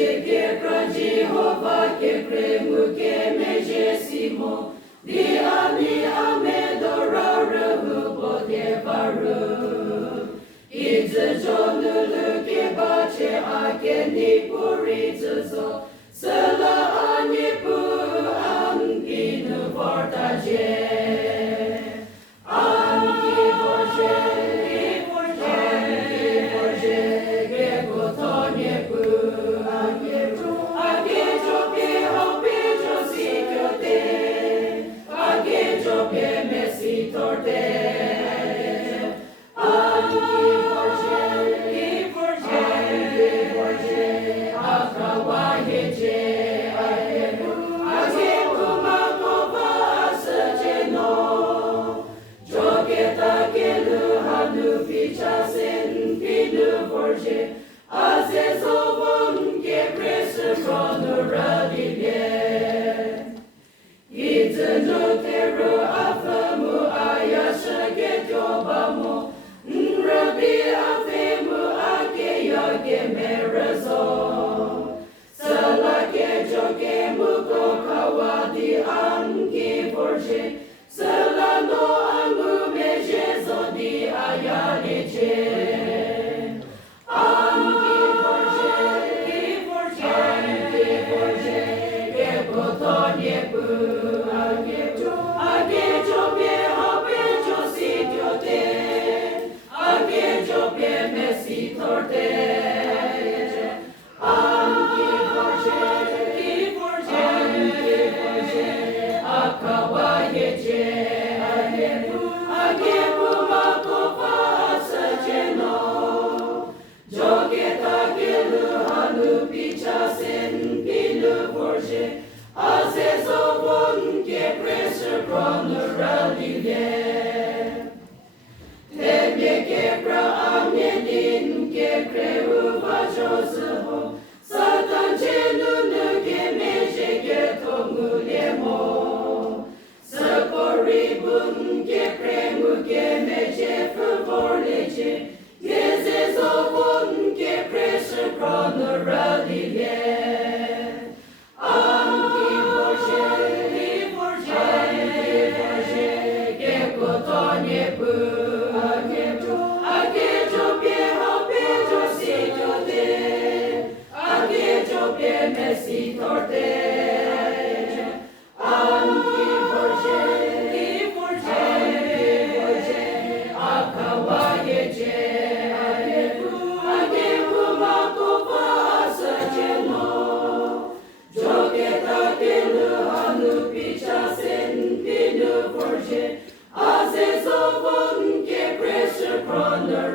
che che pra Jehovah che premu che me jesimo di ani amedorare hubo de baru Izi jonu luke bache ake ni purizu zo Sela anye pu anki nu vortaje Anki vorje, anki vorje Gego tonye pu Ake jope hope josikyote Ake jope mesi torte Anki vorje Akawaheje Azezovon che prese pronorabile Idzenoteru afamu ayasha getobamo Nrabi afemu ake yage merazo Salake joge muko kawadi anki forje Salano angu mejezo di ayaleje Azezovon che prese pronorabile Temye che pra amyedin che creu vajoseho Satan celunu che meje che tongulemo Sakoribun che premu che meje favorlece Azezovon che prese pronorabile Messi torte Anki forje Akawayeje Ake kumako pasa jeno Jogeta kelu hanu picha sen pinu forje Azezovon ke pressure pronor